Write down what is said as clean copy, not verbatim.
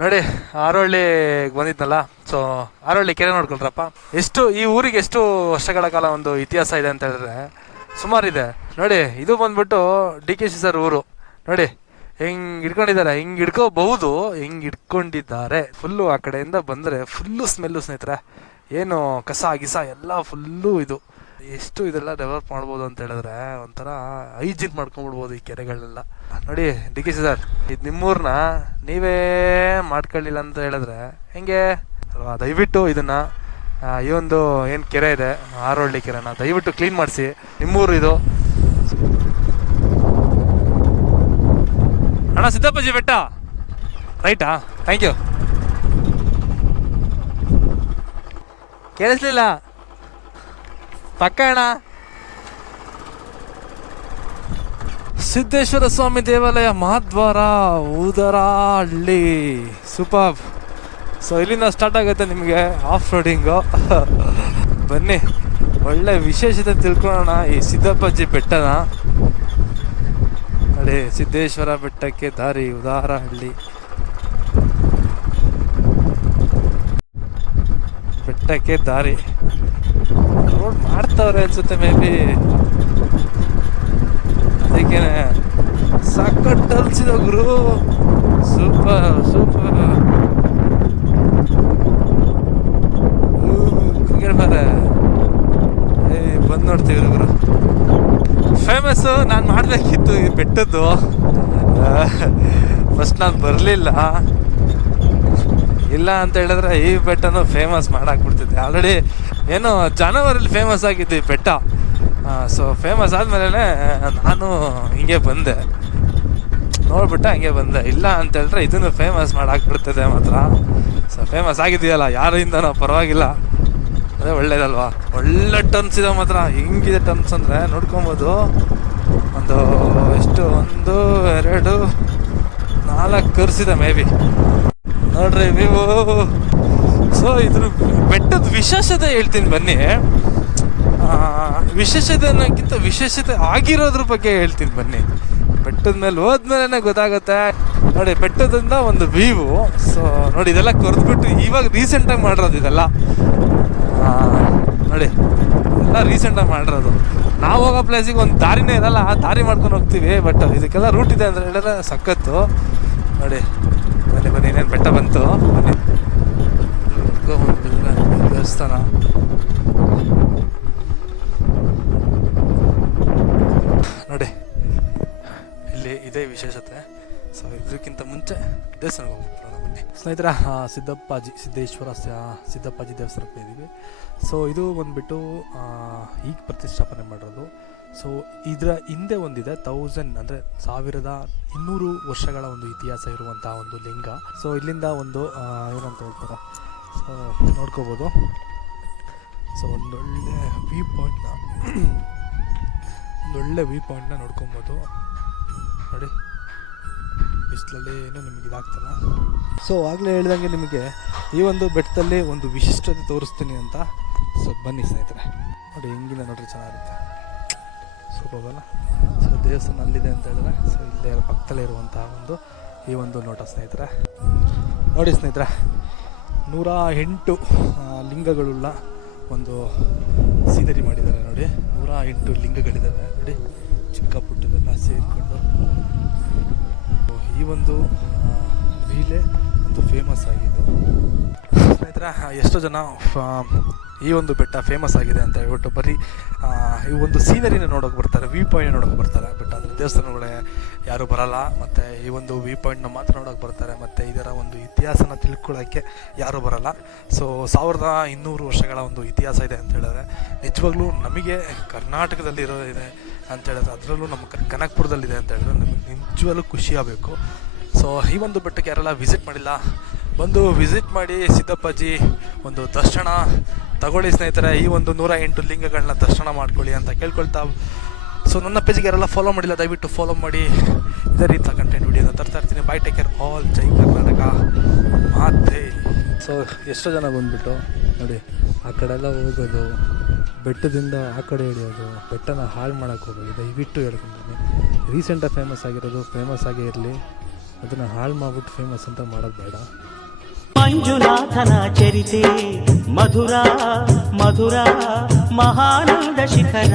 ನೋಡಿ ಆರೋಳ್ಳಿಗೆ ಬಂದಿದ್ನಲ್ಲ. ಸೊ ಆರೋಳ್ಳಿ ಕೆರೆ ನೋಡ್ಕೊಳ್ರಪ್ಪ. ಎಷ್ಟು ಈ ಊರಿಗೆ ಎಷ್ಟು ವರ್ಷಗಳ ಕಾಲ ಒಂದು ಇತಿಹಾಸ ಇದೆ ಅಂತ ಹೇಳಿದ್ರೆ ಸುಮಾರಿದೆ. ನೋಡಿ ಇದು ಬಂದ್ಬಿಟ್ಟು DKC ಸರ್ ಊರು. ನೋಡಿ ಹೆಂಗ್ ಇಟ್ಕೊಂಡಿದ್ದಾರೆ, ಹಿಂಗ್ ಹಿಡ್ಕೋಬಹುದು, ಹಿಂಗ್ ಇಟ್ಕೊಂಡಿದ್ದಾರೆ. ಫುಲ್ಲು ಆ ಕಡೆಯಿಂದ ಬಂದ್ರೆ ಫುಲ್ಲು ಸ್ಮೆಲ್ಲು ಸ್ನೇಹಿತರೆ. ಏನು ಕಸ ಗಿಸ ಎಲ್ಲ ಫುಲ್ಲು ಇದು. ಎಷ್ಟು ಇದೆಲ್ಲ ಡೆವಲಪ್ ಮಾಡ್ಬೋದು ಅಂತ ಹೇಳಿದ್ರೆ ಒಂಥರ ಹೈಜಿನ್ ಮಾಡ್ಕೊಂಡ್ಬಿಡ್ಬೋದು ಈ ಕೆರೆಗಳನ್ನೆಲ್ಲ. ನೋಡಿ DKC ಸರ್, ಇದು ನಿಮ್ಮೂರ್ನ ನೀವೇ ಮಾಡ್ಕೊಳ್ಳಿಲ್ಲ ಅಂತ ಹೇಳಿದ್ರೆ ಹೆಂಗೆ ಅಲ್ವಾ? ದಯವಿಟ್ಟು ಇದನ್ನ ಈ ಒಂದು ಏನು ಕೆರೆ ಇದೆ ಆರೋಳ್ಳಿ ಕೆರೆನ ದಯವಿಟ್ಟು ಕ್ಲೀನ್ ಮಾಡಿಸಿ. ನಿಮ್ಮೂರು ಇದು. ಅಣ್ಣ ಸಿದ್ದಪ್ಪಾಜಿ ಬೆಟ್ಟ ರೈಟಾ? Thank you. ಕೇಳಿಸ್ಲಿಲ್ಲ ಪಕ್ಕ ಅಣ್ಣ. ಸಿದ್ದೇಶ್ವರ ಸ್ವಾಮಿ ದೇವಾಲಯ ಮಹಾದ್ವಾರ ಉದರಹಳ್ಳಿ. ಸೂಪರ್. ಸೊ ಇಲ್ಲಿಂದ ಸ್ಟಾರ್ಟ್ ಆಗುತ್ತೆ ನಿಮಗೆ ಆಫ್ ರೋಡಿಂಗು. ಬನ್ನಿ ಒಳ್ಳೆ ವಿಶೇಷತೆ ತಿಳ್ಕೊಳ್ಳೋಣ ಈ ಸಿದ್ದಪ್ಪಾಜಿ ಬೆಟ್ಟನ. ನೋಡಿ ಸಿದ್ದೇಶ್ವರ ಬೆಟ್ಟಕ್ಕೆ ದಾರಿ ಉದರಹಳ್ಳಿ. ಬೆಟ್ಟಕ್ಕೆ ದಾರಿ ರೋಡ್ ಮಾಡ್ತಾವ್ರೆ ಅನ್ಸುತ್ತೆ ಮೇ ಬಿ. ಅದಕ್ಕೇನೆ ಸಖತ್ ಅಲ್ಸಿದ ಗುರು. Super super. ಕ್ರಿಕೆಟ್ ಬಾರೆ ಬಂದು ನೋಡ್ತೀವಿ ಗುರು. ಫೇಮಸ್ಸು ನಾನು ಮಾಡಬೇಕಿತ್ತು ಈ ಬೆಟ್ಟದ್ದು. ಫಸ್ಟ್ ನಾನು ಬರಲಿಲ್ಲ. ಇಲ್ಲ ಅಂತ ಹೇಳಿದ್ರೆ ಈ ಬೆಟ್ಟನೂ ಫೇಮಸ್ ಮಾಡಾಕ್ಬಿಡ್ತಿದ್ದೆ. ಆಲ್ರೆಡಿ ಏನೋ ಜನವರಿಲಿ ಫೇಮಸ್ ಆಗಿದ್ದು ಈ ಬೆಟ್ಟ. ಸೊ ಫೇಮಸ್ ಆದಮೇಲೆ ನಾನು ಹಿಂಗೆ ಬಂದೆ, ನೋಡ್ಬಿಟ್ಟೆ ಹಂಗೆ ಬಂದೆ. ಇಲ್ಲ ಅಂತ ಹೇಳಿದ್ರೆ ಇದನ್ನು ಫೇಮಸ್ ಮಾಡಾಕ್ಬಿಡ್ತದೆ ಮಾತ್ರ. ಸೊ ಫೇಮಸ್ ಆಗಿದೆಯಲ್ಲ ಯಾರಿಂದನೋ ಪರವಾಗಿಲ್ಲ, ಅದೇ ಒಳ್ಳೇದಲ್ವಾ. ಒಳ್ಳೆ ಟನ್ಸ್ ಇದೆ ಮಾತ್ರ. ಹಿಂಗಿದೆ ಟನ್ಸ್ ಅಂದರೆ ನೋಡ್ಕೊಬೋದು. ಒಂದು ಎಷ್ಟು 1 2 4 ಕರ್ಸಿದೆ ಮೇ ಬಿ. ನೋಡ್ರಿ ನೀವು. ಸೊ ಇದ್ರ ಬೆಟ್ಟದ ವಿಶೇಷತೆ ಹೇಳ್ತೀನಿ ಬನ್ನಿ. ವಿಶೇಷತೆ ಅನ್ನೋಕ್ಕಿಂತ ವಿಶೇಷತೆ ಆಗಿರೋದ್ರ ಬಗ್ಗೆ ಹೇಳ್ತೀನಿ ಬನ್ನಿ. ಬೆಟ್ಟದ ಮೇಲೆ ಹೋದ್ಮೇಲೆ ಗೊತ್ತಾಗುತ್ತೆ. ನೋಡಿ ಬೆಟ್ಟದಿಂದ ಒಂದು ವ್ಯೂ. ಸೊ ನೋಡಿ ಇದೆಲ್ಲ ಕೊರೆದ್ಬಿಟ್ಟು ಇವಾಗ ರೀಸೆಂಟಾಗಿ ಮಾಡಿರೋದು ಇದೆಲ್ಲ. ನೋಡಿ ಎಲ್ಲ ರೀಸೆಂಟಾಗಿ ಮಾಡಿರೋದು. ನಾವು ಹೋಗೋ ಪ್ಲೇಸಿಗೆ ಒಂದು ದಾರಿನೇ ಇರಲ್ಲ, ಆ ದಾರಿ ಮಾಡ್ಕೊಂಡು ಹೋಗ್ತೀವಿ. ಬಟ್ ಇದಕ್ಕೆಲ್ಲ ರೂಟ್ ಇದೆ ಅಂದರೆ ಹೇಳಿದ್ರೆ ಸಖತ್ತು. ನೋಡಿ ಬನ್ನಿ ಬನ್ನಿ, ಇನ್ನೇನು ಬೆಟ್ಟ ಬಂತು. ಬನ್ನಿ ದೇವಸ್ಥಾನ. ನೋಡಿ ಇಲ್ಲಿ ಇದೇ ವಿಶೇಷತೆ. ಸೊ ಇದಕ್ಕಿಂತ ಮುಂಚೆ ದೇವಸ್ಥಾನಕ್ಕೆ ಹೋಗ್ಬಿಟ್ರೋಣ ಬನ್ನಿ ಸ್ನೇಹಿತರೆ. ಸಿದ್ದಪ್ಪಾಜಿ ದೇವಸ್ಥಾನಕ್ಕೆ ಇದ್ದೀವಿ. ಸೊ ಇದು ಬಂದುಬಿಟ್ಟು ಈಗ ಪ್ರತಿಷ್ಠಾಪನೆ ಮಾಡಿರೋದು. ಸೊ ಇದರ ಹಿಂದೆ ಒಂದಿದೆ 1000 ಅಂದರೆ 1200 ವರ್ಷಗಳ ಒಂದು ಇತಿಹಾಸ ಇರುವಂಥ ಒಂದು ಲಿಂಗ. ಸೊ ಇಲ್ಲಿಂದ ಒಂದು ಏನಂತ ಹೇಳ್ತಾರೆ, ಸೊ ನೋಡ್ಕೋಬೋದು. ಸೊ ಒಂದೊಳ್ಳೆ ವ್ಯೂ ಪಾಯಿಂಟ್ನ ನೋಡ್ಕೊಬೋದು. ನೋಡಿ ಬಿಸಿಲಲ್ಲಿ ಏನೂ ನಿಮಗೆ ಇದಾಗ್ತಲ್ಲ. ಸೊ ಆಗಲೇ ಹೇಳ್ದಂಗೆ ನಿಮಗೆ ಈ ಒಂದು ಬೆಟ್ಟದಲ್ಲಿ ಒಂದು ವಿಶಿಷ್ಟತೆ ತೋರಿಸ್ತೀನಿ ಅಂತ. ಸೊ ಬನ್ನಿ ಸ್ನೇಹಿತರೆ. ನೋಡಿ ಹೆಂಗಿಲ್ಲ ನೋಡ್ರಿ, ಚೆನ್ನಾಗಿರುತ್ತೆ. ಸೂಪರ್ ಅಲ್ಲ. ಸೊ ದೇವಸ್ಥಾನ ಅಲ್ಲಿದೆ ಅಂತ ಹೇಳಿದ್ರೆ ಸೊ ಇಲ್ಲೇ ಪಕ್ಕದಲ್ಲೇ ಇರುವಂಥ ಈ ಒಂದು ನೋಟ ಸ್ನೇಹಿತರೆ. ನೋಡಿ ಸ್ನೇಹಿತರೆ, 108 ಲಿಂಗಗಳುಳ್ಳ ಒಂದು ಸೀನರಿ ಮಾಡಿದ್ದಾರೆ. ನೋಡಿ 108 ಲಿಂಗಗಳಿದ್ದಾವೆ. ನೋಡಿ ಚಿಕ್ಕ ಪುಟ್ಟದೆಲ್ಲ ಸೇರಿಕೊಂಡು ಈ ಒಂದು ರೀಲೇ ಒಂದು ಫೇಮಸ್ ಆಗಿದ್ದು ಸ್ನೇಹಿತರೆ. ಎಷ್ಟೋ ಜನ ಈ ಒಂದು ಬೆಟ್ಟ ಫೇಮಸ್ ಆಗಿದೆ ಅಂತ ಹೇಳ್ಬಿಟ್ಟು ಬರೀ ಈ ಒಂದು ಸೀನರಿನ ನೋಡೋಕೆ ಬರ್ತಾರೆ, ವ್ಯೂ ಪಾಯಿಂಟ್ ನೋಡೋಕೆ ಬರ್ತಾರೆ. ಬಟ್ ಆದರೆ ದೇವಸ್ಥಾನಗಳೇ ಯಾರೂ ಬರಲ್ಲ. ಮತ್ತು ಈ ಒಂದು ವ್ಯೂ ಪಾಯಿಂಟ್ನ ಮಾತ್ರ ನೋಡೋಕೆ ಬರ್ತಾರೆ. ಮತ್ತು ಇದರ ಒಂದು ಇತಿಹಾಸನ ತಿಳ್ಕೊಳ್ಳೋಕ್ಕೆ ಯಾರೂ ಬರಲ್ಲ. ಸೊ 1200 ವರ್ಷಗಳ ಒಂದು ಇತಿಹಾಸ ಇದೆ ಅಂತ ಹೇಳಿದ್ರೆ ನಿಜವಾಗ್ಲೂ ನಮಗೆ ಕರ್ನಾಟಕದಲ್ಲಿ ಇದೆ ಅಂತ ಹೇಳಿದ್ರೆ, ಅದರಲ್ಲೂ ನಮ್ಮ ಕನಕಪುರದಲ್ಲಿದೆ ಅಂತ ಹೇಳಿದ್ರೆ ನಮಗೆ ನಿಜವಾಗ್ಲೂ ಖುಷಿಯಾಗಬೇಕು. ಸೊ ಈ ಒಂದು ಬೆಟ್ಟಕ್ಕೆ ಯಾರೆಲ್ಲ ವಿಸಿಟ್ ಮಾಡಿಲ್ಲ, ಬಂದು ವಿಸಿಟ್ ಮಾಡಿ ಸಿದ್ದಪ್ಪಾಜಿ ಒಂದು ದರ್ಶನ ತಗೊಳ್ಳಿ ಸ್ನೇಹಿತರೆ. ಈ ಒಂದು 108 ಲಿಂಗಗಳನ್ನ ದರ್ಶನ ಮಾಡ್ಕೊಳ್ಳಿ ಅಂತ ಕೇಳ್ಕೊಳ್ತಾ. ಸೊ ನನ್ನ ಪೇಜಿಗೆ ಯಾರೆಲ್ಲ ಫಾಲೋ ಮಾಡಿಲ್ಲ ದಯವಿಟ್ಟು ಫಾಲೋ ಮಾಡಿ. ಇದೇ ರೀತಿ ಕಂಟೆಂಟ್ ವಿಡಿಯೋನ ತರ್ತಾ ಇರ್ತೀನಿ. Bye, take care all. ಜೈ ಕರ್ನಾಟಕ ಮಾತೆ. ಸೊ ಎಷ್ಟೋ ಜನ ಬಂದುಬಿಟ್ಟು ನೋಡಿ ಆ ಕಡೆ ಎಲ್ಲ ಹೋಗೋದು, ಬೆಟ್ಟದಿಂದ ಆ ಕಡೆ ಹಿಡಿಯೋದು, ಬೆಟ್ಟನ ಹಾಳು ಮಾಡೋಕ್ಕೆ ಹೋಗೋದು. ದಯವಿಟ್ಟು ಹೇಳ್ಕೊಂತೀನಿ, ರೀಸೆಂಟಾಗಿ ಫೇಮಸ್ ಆಗಿರೋದು ಫೇಮಸ್ ಆಗೇ ಇರಲಿ. ಅದನ್ನು ಹಾಳು ಮಾಡ್ಬಿಟ್ಟು ಫೇಮಸ್ ಅಂತ ಮಾಡೋದು ಬೇಡ. ಮಂಜುನಾಥನ ಚರಿತೆ ಮಧುರ ಮಧುರ ಮಹಾನಂದ ಶಿಖರ.